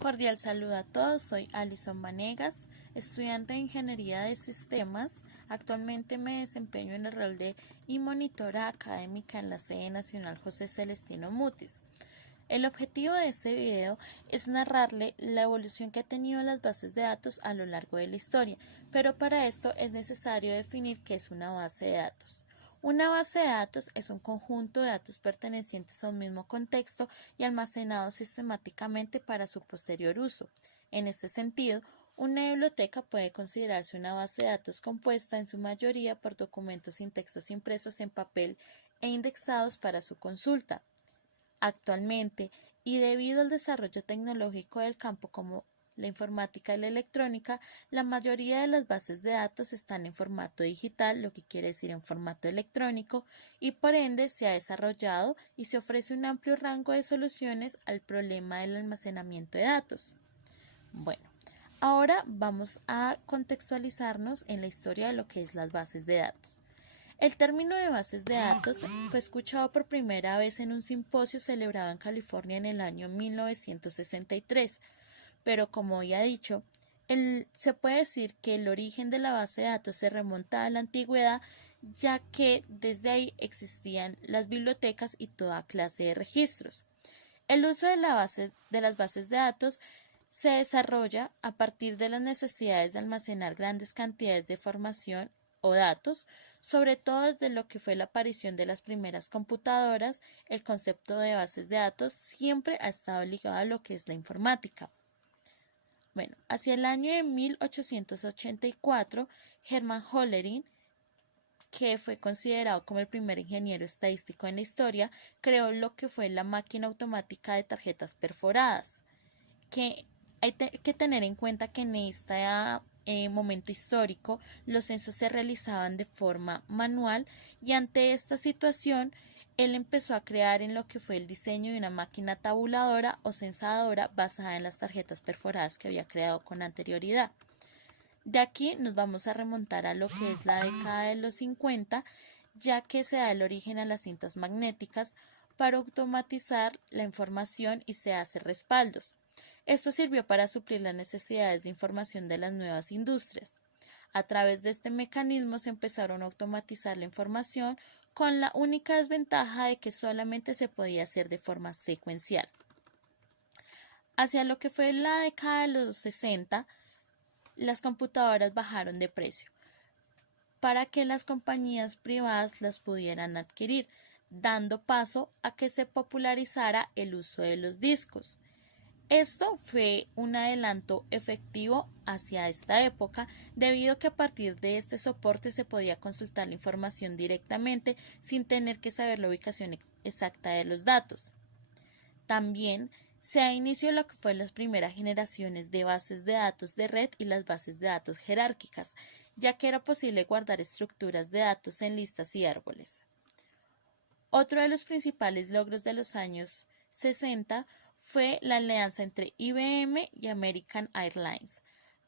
Cordial saludo a todos, soy Alison Vanegas, estudiante de Ingeniería de Sistemas. Actualmente me desempeño en el rol de monitora académica en la sede nacional José Celestino Mutis. El objetivo de este video es narrarle la evolución que ha tenido las bases de datos a lo largo de la historia, pero para esto es necesario definir qué es una base de datos. Una base de datos es un conjunto de datos pertenecientes a un mismo contexto y almacenados sistemáticamente para su posterior uso. En este sentido, una biblioteca puede considerarse una base de datos compuesta en su mayoría por documentos sin textos impresos en papel e indexados para su consulta. Actualmente, y debido al desarrollo tecnológico del campo como la informática y la electrónica, la mayoría de las bases de datos están en formato digital, lo que quiere decir en formato electrónico, y por ende se ha desarrollado y se ofrece un amplio rango de soluciones al problema del almacenamiento de datos. Bueno, ahora vamos a contextualizarnos en la historia de lo que es las bases de datos. El término de bases de datos fue escuchado por primera vez en un simposio celebrado en California en el año 1963, pero como ya he dicho, se puede decir que el origen de la base de datos se remonta a la antigüedad, ya que desde ahí existían las bibliotecas y toda clase de registros. El uso de las bases de datos se desarrolla a partir de las necesidades de almacenar grandes cantidades de información o datos, sobre todo desde lo que fue la aparición de las primeras computadoras. El concepto de bases de datos siempre ha estado ligado a lo que es la informática. Bueno, hacia el año de 1884, Hermann Hollerin, que fue considerado como el primer ingeniero estadístico en la historia, creó lo que fue la máquina automática de tarjetas perforadas, que hay que tener en cuenta que en este momento histórico los censos se realizaban de forma manual, y ante esta situación él empezó a crear en lo que fue el diseño de una máquina tabuladora o censadora basada en las tarjetas perforadas que había creado con anterioridad. De aquí nos vamos a remontar a lo que es la década de los 50, ya que se da el origen a las cintas magnéticas para automatizar la información y se hace respaldos. Esto sirvió para suplir las necesidades de información de las nuevas industrias. A través de este mecanismo se empezaron a automatizar la información, con la única desventaja de que solamente se podía hacer de forma secuencial. Hacia lo que fue la década de los 60, las computadoras bajaron de precio para que las compañías privadas las pudieran adquirir, dando paso a que se popularizara el uso de los discos. Esto fue un adelanto efectivo hacia esta época, debido a que a partir de este soporte se podía consultar la información directamente sin tener que saber la ubicación exacta de los datos. También se ha iniciado lo que fue las primeras generaciones de bases de datos de red y las bases de datos jerárquicas, ya que era posible guardar estructuras de datos en listas y árboles. Otro de los principales logros de los años 60 fue la alianza entre IBM y American Airlines,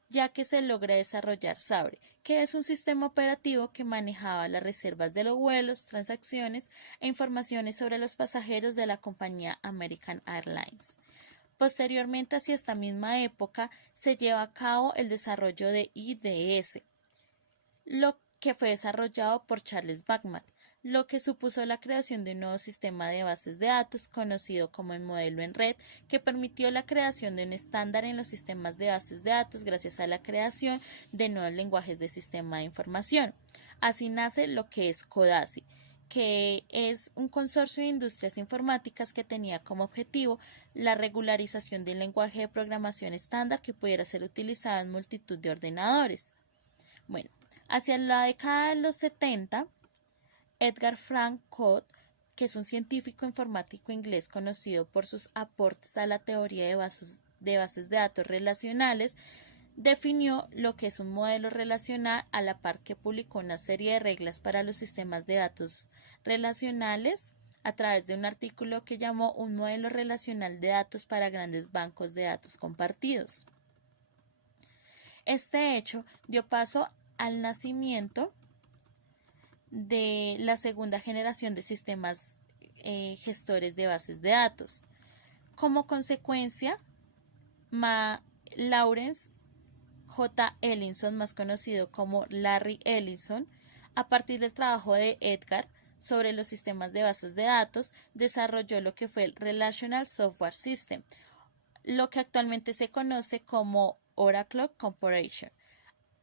ya que se logra desarrollar Sabre, que es un sistema operativo que manejaba las reservas de los vuelos, transacciones e informaciones sobre los pasajeros de la compañía American Airlines. Posteriormente, hacia esta misma época, se lleva a cabo el desarrollo de IDS, lo que fue desarrollado por Charles Babbage, lo que supuso la creación de un nuevo sistema de bases de datos conocido como el modelo en red, que permitió la creación de un estándar en los sistemas de bases de datos gracias a la creación de nuevos lenguajes de sistema de información. Así nace lo que es CODASI, que es un consorcio de industrias informáticas que tenía como objetivo la regularización de un lenguaje de programación estándar que pudiera ser utilizado en multitud de ordenadores. Bueno, hacia la década de los 70, Edgar Frank Codd, que es un científico informático inglés conocido por sus aportes a la teoría de bases de datos relacionales, definió lo que es un modelo relacional, a la par que publicó una serie de reglas para los sistemas de datos relacionales a través de un artículo que llamó un modelo relacional de datos para grandes bancos de datos compartidos. Este hecho dio paso al nacimiento de la segunda generación de sistemas gestores de bases de datos. Como consecuencia, Lawrence J. Ellison, más conocido como Larry Ellison, a partir del trabajo de Edgar sobre los sistemas de bases de datos, desarrolló lo que fue el Relational Software System, lo que actualmente se conoce como Oracle Corporation,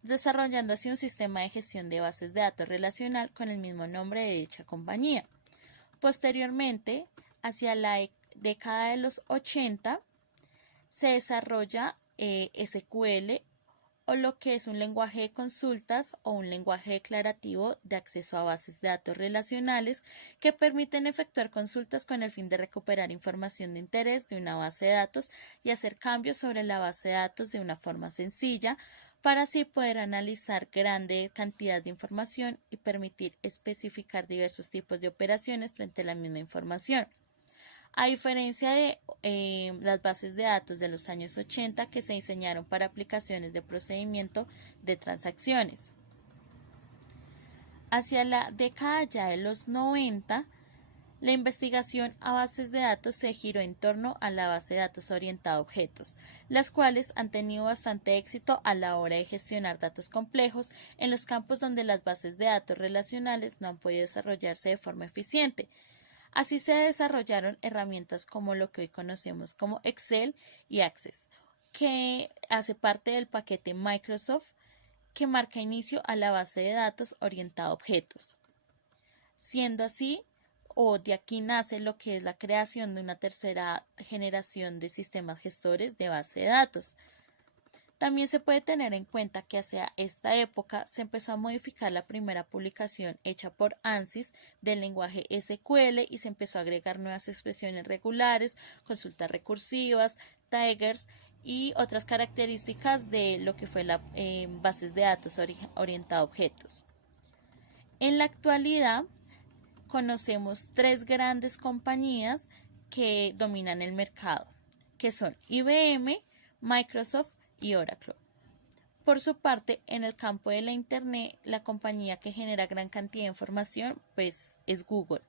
desarrollando así un sistema de gestión de bases de datos relacional con el mismo nombre de dicha compañía. Posteriormente, hacia la década de los 80, se desarrolla SQL, o lo que es un lenguaje de consultas o un lenguaje declarativo de acceso a bases de datos relacionales que permiten efectuar consultas con el fin de recuperar información de interés de una base de datos y hacer cambios sobre la base de datos de una forma sencilla para así poder analizar grande cantidad de información y permitir especificar diversos tipos de operaciones frente a la misma información. A diferencia de las bases de datos de los años 80 que se diseñaron para aplicaciones de procedimiento de transacciones. Hacia la década ya de los 90, la investigación a bases de datos se giró en torno a la base de datos orientada a objetos, las cuales han tenido bastante éxito a la hora de gestionar datos complejos en los campos donde las bases de datos relacionales no han podido desarrollarse de forma eficiente. Así se desarrollaron herramientas como lo que hoy conocemos como Excel y Access, que hace parte del paquete Microsoft que marca inicio a la base de datos orientada a objetos. Siendo así, o de aquí nace lo que es la creación de una tercera generación de sistemas gestores de base de datos. También se puede tener en cuenta que hacia esta época se empezó a modificar la primera publicación hecha por ANSYS del lenguaje SQL y se empezó a agregar nuevas expresiones regulares, consultas recursivas, taggers y otras características de lo que fue la bases de datos orientada a objetos. En la actualidad conocemos tres grandes compañías que dominan el mercado, que son IBM, Microsoft y Oracle. Por su parte, en el campo de la Internet, la compañía que genera gran cantidad de información pues, es Google,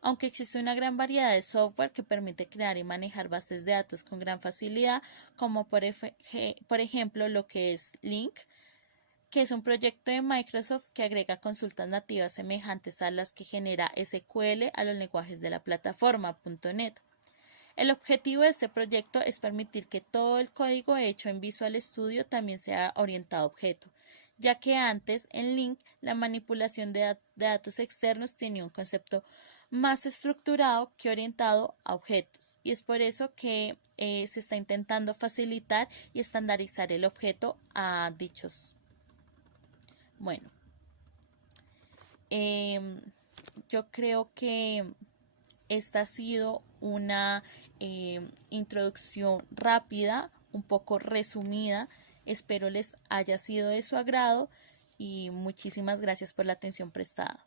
aunque existe una gran variedad de software que permite crear y manejar bases de datos con gran facilidad, como por ejemplo lo que es Link, que es un proyecto de Microsoft que agrega consultas nativas semejantes a las que genera SQL a los lenguajes de la plataforma .NET. El objetivo de este proyecto es permitir que todo el código hecho en Visual Studio también sea orientado a objeto, ya que antes en Link la manipulación de datos externos tenía un concepto más estructurado que orientado a objetos, y es por eso que se está intentando facilitar y estandarizar el objeto a dichos. Bueno, yo creo que esta ha sido una introducción rápida, un poco resumida. Espero les haya sido de su agrado y muchísimas gracias por la atención prestada.